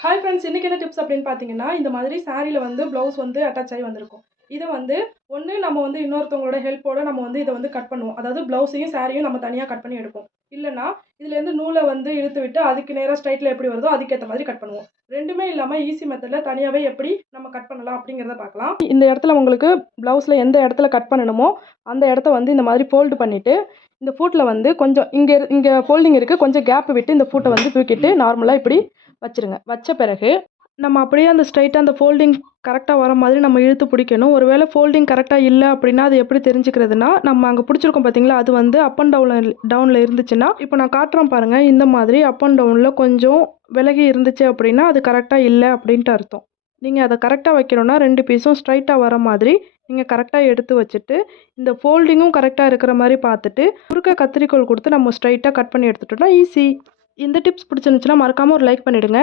Hi friends, இன்னைக்கு என்ன tips அப்படின்னு பார்த்தீங்கன்னா, இந்த மாதிரி சாரீல வந்து ப்ளவுஸ் வந்து அட்டாச் ஆகி வந்திருக்கும். இத வந்து ஒண்ணு நம்ம வந்து இன்னொருத்தவங்களோட ஹெல்ப்போட நம்ம வந்து இத வந்து கட் பண்ணுவோம். அதாவது ப்ளவுஸையும் சாரியும் நம்ம தனியா கட் பண்ணி எடுப்போம். இல்லன்னா, இதுலேருந்து நூல வந்து இழுத்து விட்டு அதுக்கு நேரா ஸ்ட்ரைட்ல எப்படி வருதோ அதுக்கேத்த மாதிரி கட் பண்ணுவோம். 2மே இல்லாம ஈஸி மெத்தட்ல தனியாவே எப்படி நம்ம கட் பண்ணலாம் அப்படிங்கிறத பார்க்கலாம். இந்த இடத்துல உங்களுக்கு ப்ளவுஸ்ல எந்த இடத்துல கட் பண்ணணுமோ, அந்த இடத்த வந்து இந்த மாதிரி ஃபோல்டு பண்ணிட்டு, இந்த ஃபூட்ல வந்து கொஞ்சம் இங்க ஃபோல்டிங் இருக்கு. கொஞ்சம் கேப் விட்டு இந்த ஃபூட்ட வந்து தூக்கிட்டு நார்மலா இப்படி வச்சுருங்க. வச்ச பிறகு நம்ம அப்படியே அந்த ஸ்ட்ரைட்டா அந்த ஃபோல்டிங் கரெக்ட்டா வர மாதிரி நம்ம இழுத்து பிடிக்கணும். ஒரு வேளை ஃபோல்டிங் கரெக்ட்டா இல்ல அப்படின்னா, அது எப்படி தெரிஞ்சுக்கிறதுனா, நம்ம அங்க பிடிச்சிருக்கோம் பார்த்தீங்களா, அது வந்து அப் அண்ட் டவுன்ல இருந்துச்சுன்னா, இப்போ நான் காட்டுறேன் பாருங்க. இந்த மாதிரி அப் அண்ட் டவுன்ல கொஞ்சம் விலகி இருந்துச்சு அப்படின்னா, அது கரெக்ட்டா இல்ல அப்படின்ட்டு அர்த்தம். நீங்க அத கரெக்ட்டா வைக்கணும்னா 2 பீஸும் ஸ்ட்ரைட்டா வர மாதிரி நீங்க கரெக்ட்டா எடுத்து வச்சுட்டு, இந்த ஃபோல்டிங்கும் கரெக்ட்டா இருக்கிற மாரி பார்த்துட்டு, குறுக்க கத்தரிக்கோல் குடுத்து நம்ம ஸ்ட்ரைட்டா கட் பண்ணி எடுத்துட்டோம்னா ஈஸி. இந்த டிப்ஸ் பிடிச்சிருந்துச்சுன்னா மறக்காம ஒரு லைக் பண்ணிடுங்க.